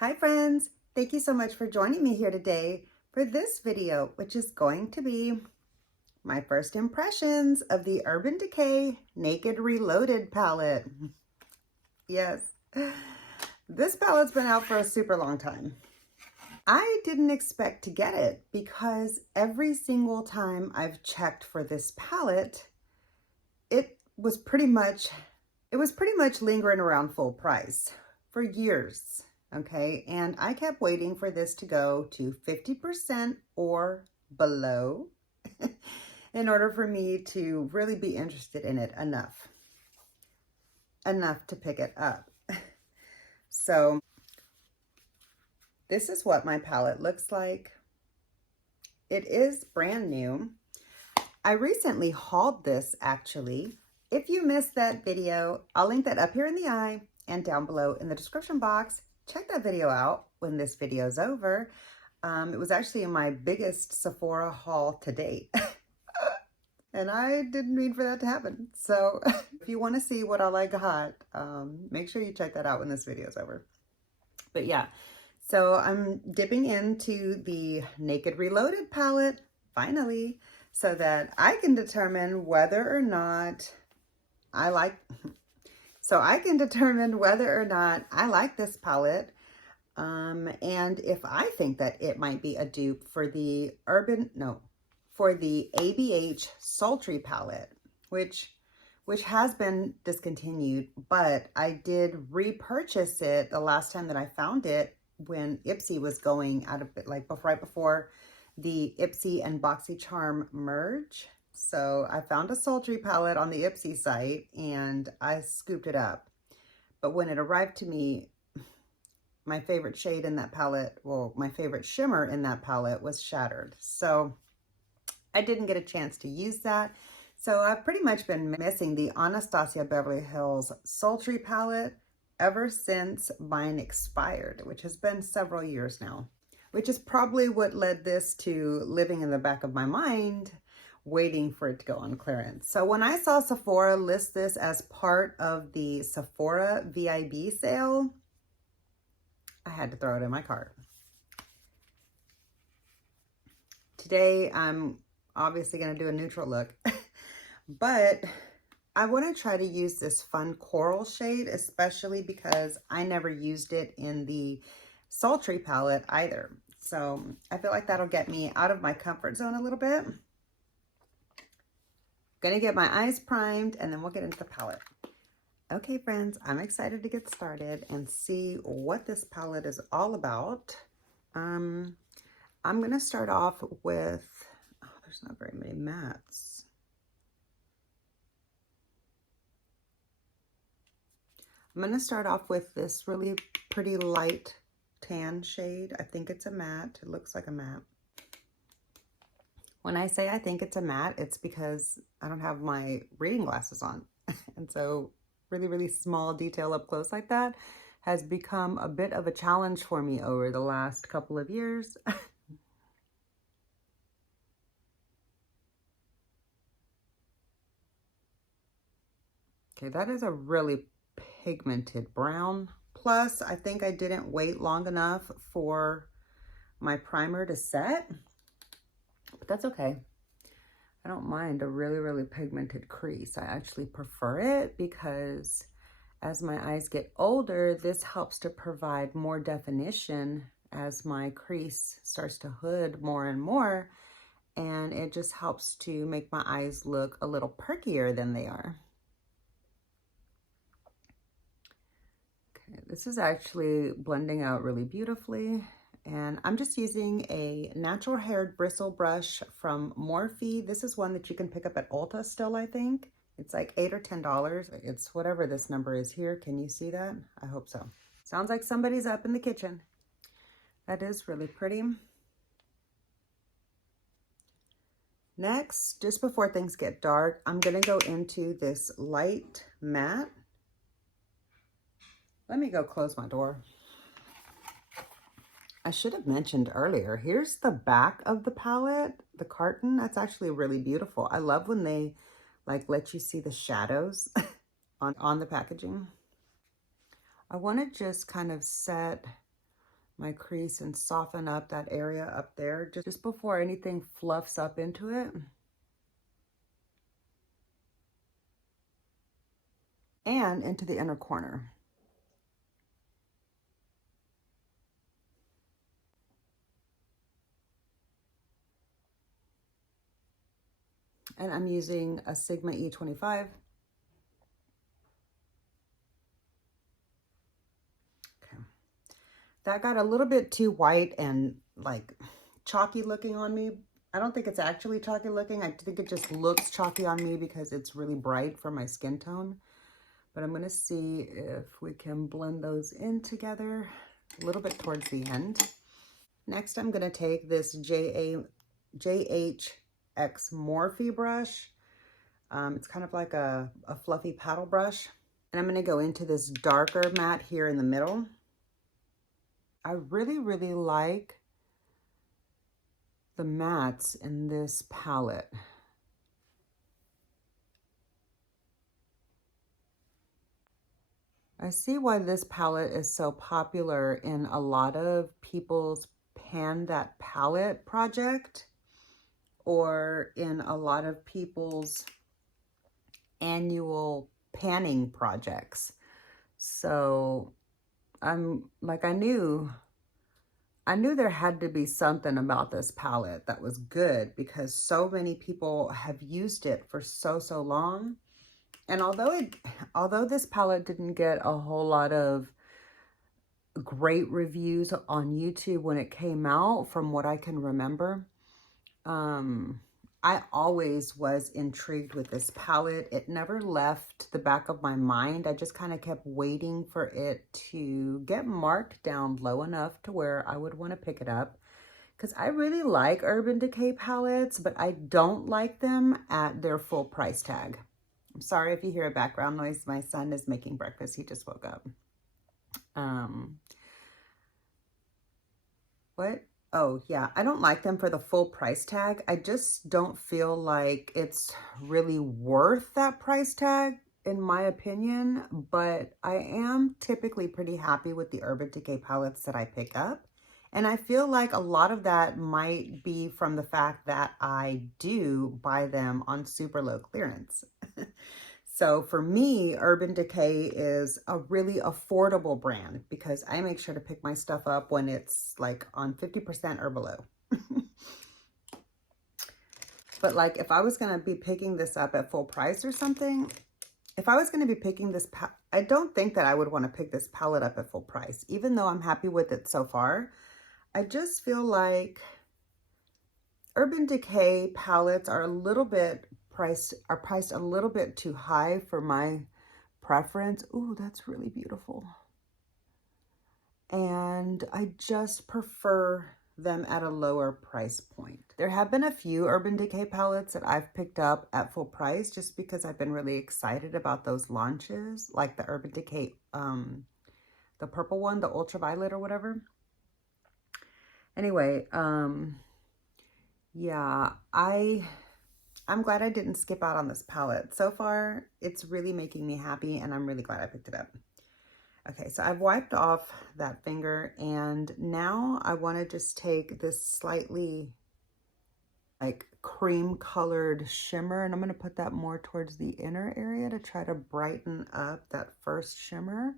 Hi friends, thank you so much for joining me here today for this video, which is going to be my first impressions of the Urban Decay Naked Reloaded palette. Yes, this palette's been out for a super long time. I didn't expect to get it because every single time I've checked for this palette, it was pretty much lingering around full price for years. Okay, and I kept waiting for this to go to 50% or below in order for me to really be interested in it enough to pick it up. So this is what my palette looks like. It is brand new. I recently hauled this actually. If you missed that video, I'll link that up here in the eye and down below in the description box. Check that video out when this video is over. It was actually my biggest Sephora haul to date. And I didn't mean for that to happen. So if you want to see what all I got, make sure you check that out when this video is over. But yeah, so I'm dipping into the Naked Reloaded palette, finally, so that I can determine whether or not I like this palette, and if I think that it might be a dupe for the ABH Sultry palette, which has been discontinued, but I did repurchase it the last time that I found it when Ipsy was going out of it, like right before the Ipsy and BoxyCharm merge. So I found a Sultry palette on the Ipsy site and I scooped it up. But when it arrived to me, my favorite shade in that palette, well, my favorite shimmer in that palette was Shattered. So I didn't get a chance to use that. So I've pretty much been missing the Anastasia Beverly Hills Sultry palette ever since mine expired, which has been several years now, which is probably what led this to living in the back of my mind, waiting for it to go on clearance. So when I saw Sephora list this as part of the Sephora VIB sale, I had to throw it in my cart. Today, I'm obviously going to do a neutral look, but I want to try to use this fun coral shade, especially because I never used it in the Sultry palette either. So I feel like that'll get me out of my comfort zone a little bit. Gonna get my eyes primed and then we'll get into the palette. Okay, friends, I'm excited to get started and see what this palette is all about. I'm gonna start off with, oh, there's not very many mattes. I'm gonna start off with this really pretty light tan shade. I think it's a matte. It looks like a matte. When I say I think it's a matte, it's because I don't have my reading glasses on. And so really small detail up close like that has become a bit of a challenge for me over the last couple of years. Okay, that is a really pigmented brown. Plus, I think I didn't wait long enough for my primer to set, but that's okay. I don't mind a really pigmented crease. I actually prefer it because as my eyes get older, this helps to provide more definition as my crease starts to hood more and more, and it just helps to make my eyes look a little perkier than they are. Okay, this is actually blending out really beautifully. And I'm just using a natural haired bristle brush from Morphe. This is one that you can pick up at Ulta still, I think. It's like $8 or $10. It's whatever this number is here. Can you see that? I hope so. Sounds like somebody's up in the kitchen. That is really pretty. Next, just before things get dark, I'm gonna go into this light matte. Let me go close my door. I should have mentioned earlier, here's the back of the palette, the carton. That's actually really beautiful. I love when they like let you see the shadows on the packaging. I want to just kind of set my crease and soften up that area up there just before anything fluffs up into it. And into the inner corner. And I'm using a Sigma E25. Okay. That got a little bit too white and like chalky looking on me. I don't think it's actually chalky looking. I think it just looks chalky on me because it's really bright for my skin tone. But I'm gonna see if we can blend those in together a little bit towards the end. Next, I'm gonna take this JHX Morphe brush. It's kind of like a fluffy paddle brush. And I'm gonna go into this darker matte here in the middle. I really, really like the mattes in this palette. I see why this palette is so popular in a lot of people's Pan That Palette project, or in a lot of people's annual panning projects. So I'm like, I knew there had to be something about this palette that was good because so many people have used it for so long. And although this palette didn't get a whole lot of great reviews on YouTube when it came out, from what I can remember, I always was intrigued with this palette. It never left the back of my mind. I just kind of kept waiting for it to get marked down low enough to where I would want to pick it up. Because I really like Urban Decay palettes, but I don't like them at their full price tag. I'm sorry if you hear a background noise. My son is making breakfast. He just woke up. What? Oh, yeah. I don't like them for the full price tag. I just don't feel like it's really worth that price tag, in my opinion. But I am typically pretty happy with the Urban Decay palettes that I pick up. And I feel like a lot of that might be from the fact that I do buy them on super low clearance. So for me, Urban Decay is a really affordable brand because I make sure to pick my stuff up when it's like on 50% or below. But like if I was going to be picking this up at full price or something, if I was going to be picking this, I don't think that I would want to pick this palette up at full price, even though I'm happy with it so far. I just feel like Urban Decay palettes are priced a little bit too high for my preference. Ooh, that's really beautiful. And I just prefer them at a lower price point. There have been a few Urban Decay palettes that I've picked up at full price just because I've been really excited about those launches, like the Urban Decay, the purple one, the ultraviolet or whatever. Anyway, yeah, I'm glad I didn't skip out on this palette. So far, it's really making me happy and I'm really glad I picked it up. Okay, so I've wiped off that finger and now I want to just take this slightly like cream colored shimmer and I'm going to put that more towards the inner area to try to brighten up that first shimmer.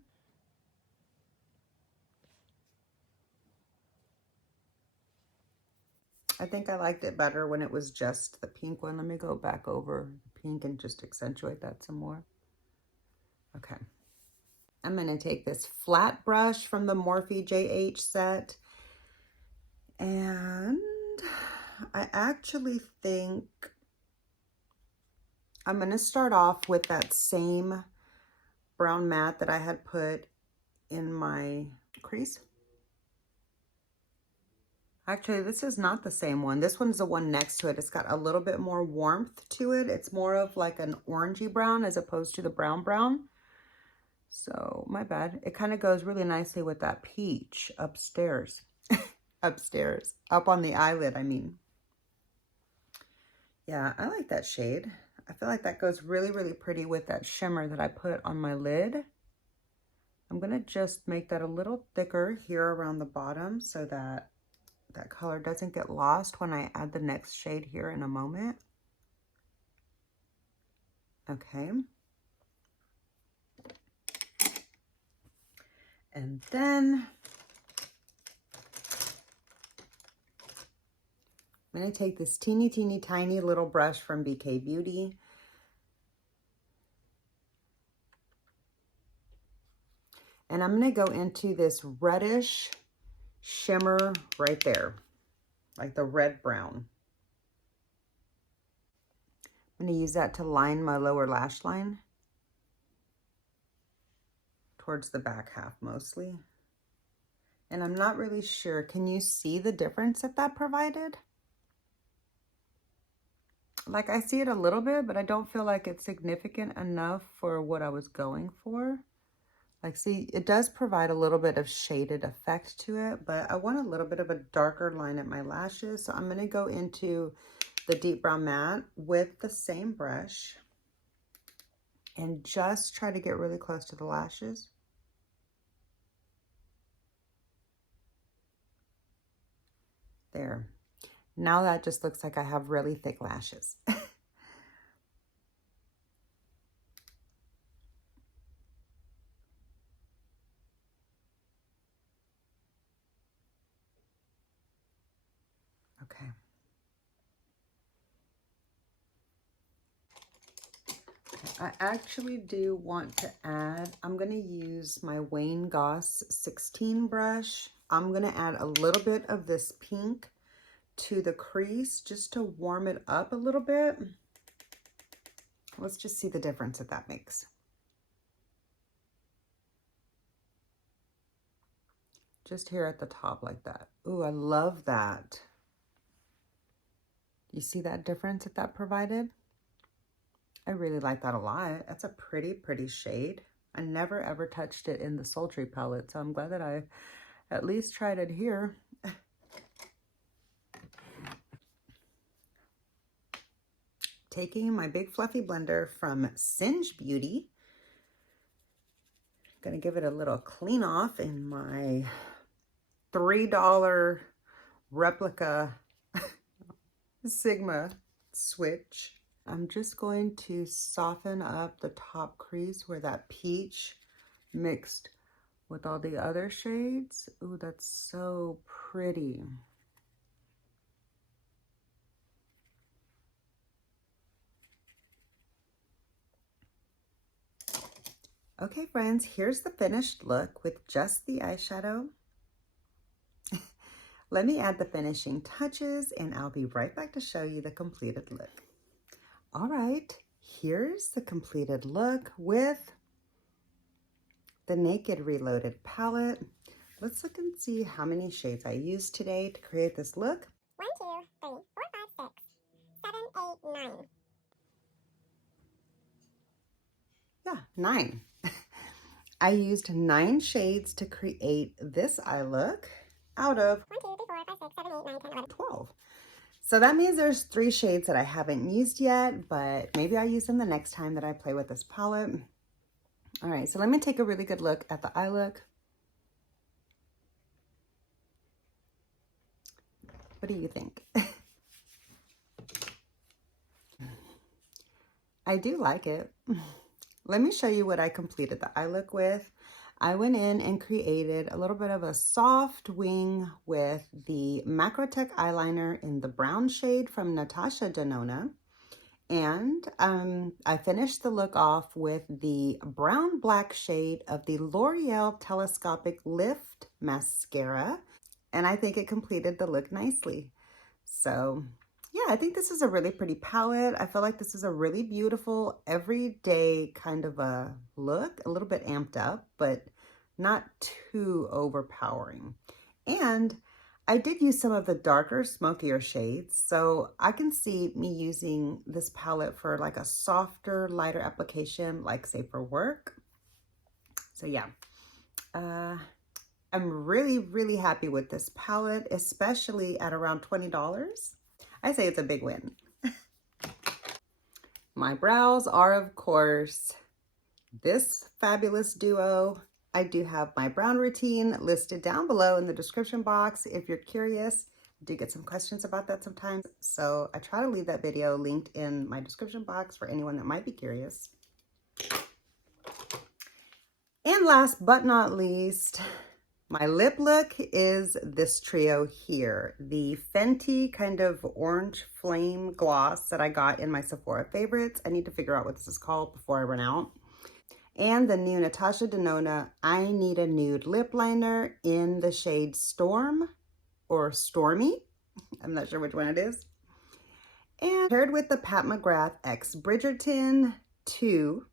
I think I liked it better when it was just the pink one. Let me go back over the pink and just accentuate that some more. Okay. I'm going to take this flat brush from the Morphe JH set. And I actually think I'm going to start off with that same brown matte that I had put in my crease. Actually, this is not the same one. This one's the one next to it. It's got a little bit more warmth to it. It's more of like an orangey brown as opposed to the brown brown. So my bad. It kind of goes really nicely with that peach upstairs. Upstairs. Up on the eyelid, I mean. Yeah, I like that shade. I feel like that goes really, really pretty with that shimmer that I put on my lid. I'm going to just make that a little thicker here around the bottom so that that color doesn't get lost when I add the next shade here in a moment. Okay. And then I'm going to take this teeny tiny little brush from BK Beauty. And I'm going to go into this reddish shimmer right there, like the red brown. I'm going to use that to line my lower lash line towards the back half mostly. And I'm not really sure, can you see the difference that provided? Like, I see it a little bit, but I don't feel like it's significant enough for what I was going for. Like, see, it does provide a little bit of shaded effect to it, but I want a little bit of a darker line at my lashes. So I'm going to go into the deep brown matte with the same brush and just try to get really close to the lashes. There. Now that just looks like I have really thick lashes. Okay. I actually do want to add, I'm going to use my Wayne Goss 16 brush. I'm going to add a little bit of this pink to the crease just to warm it up a little bit. Let's just see the difference that makes. Just here at the top like that. Ooh, I love that. You see that difference that provided? I really like that a lot. That's a pretty shade. I never ever touched it in the Sultry palette, so I'm glad that I at least tried it here. Taking my big fluffy blender from Singe Beauty. Gonna give it a little clean off in my $3 replica Sigma switch. I'm just going to soften up the top crease where that peach mixed with all the other shades. Ooh, that's so pretty. Okay, friends, here's the finished look with just the eyeshadow. Let me add the finishing touches and I'll be right back to show you the completed look. All right, here's the completed look with the Naked Reloaded palette. Let's look and see how many shades I used today to create this look. 1, 2, 3, 4, 5, 6, 7, 8, 9. Yeah, 9. I used 9 shades to create this eye look out of 1, 2, 3, 4, 5, 6, 7, 8, 9, 10, 11. 12. So that means there's 3 shades that I haven't used yet, but maybe I'll use them the next time that I play with this palette. All right, so let me take a really good look at the eye look. What do you think? I do like it. Let me show you what I completed the eye look with. I went in and created a little bit of a soft wing with the Macrotech eyeliner in the brown shade from Natasha Denona. And I finished the look off with the brown black shade of the L'Oreal Telescopic Lift Mascara. And I think it completed the look nicely. So yeah, I think this is a really pretty palette. I feel like this is a really beautiful, everyday kind of a look, a little bit amped up, but not too overpowering. And I did use some of the darker, smokier shades, so I can see me using this palette for like a softer, lighter application, like say for work. So yeah, I'm really happy with this palette, especially at around $20. I say it's a big win. My brows are, of course, this fabulous duo, I do have my brown routine listed down below in the description box if you're curious. I do get some questions about that sometimes, so I try to leave that video linked in my description box for anyone that might be curious. And last but not least, my lip look is this trio here. The Fenty kind of orange flame gloss that I got in my Sephora favorites. I need to figure out what this is called before I run out. And the new Natasha Denona I Need a Nude lip liner in the shade Storm or Stormy. I'm not sure which one it is. And paired with the Pat McGrath X Bridgerton 2.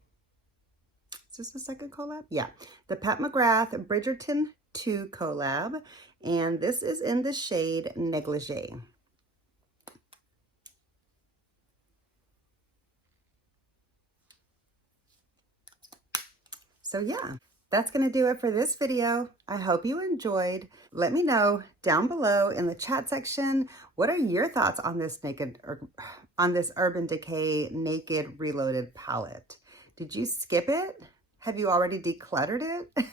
Is this the second collab? Yeah, the Pat McGrath Bridgerton 2 collab. And this is in the shade Negligee. So yeah, that's going to do it for this video. I hope you enjoyed. Let me know down below in the chat section, what are your thoughts on this Urban Decay Naked Reloaded palette? Did you skip it? Have you already decluttered it?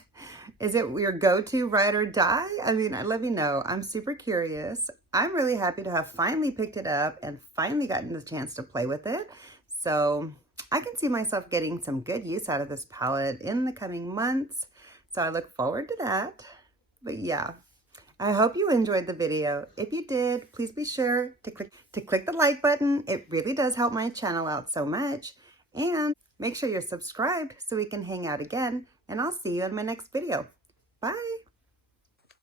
Is it your go-to ride or die? I mean, let me know. I'm super curious. I'm really happy to have finally picked it up and finally gotten the chance to play with it. So I can see myself getting some good use out of this palette in the coming months. So I look forward to that. But yeah, I hope you enjoyed the video. If you did, please be sure to click the like button. It really does help my channel out so much. And make sure you're subscribed so we can hang out again. And I'll see you in my next video. Bye.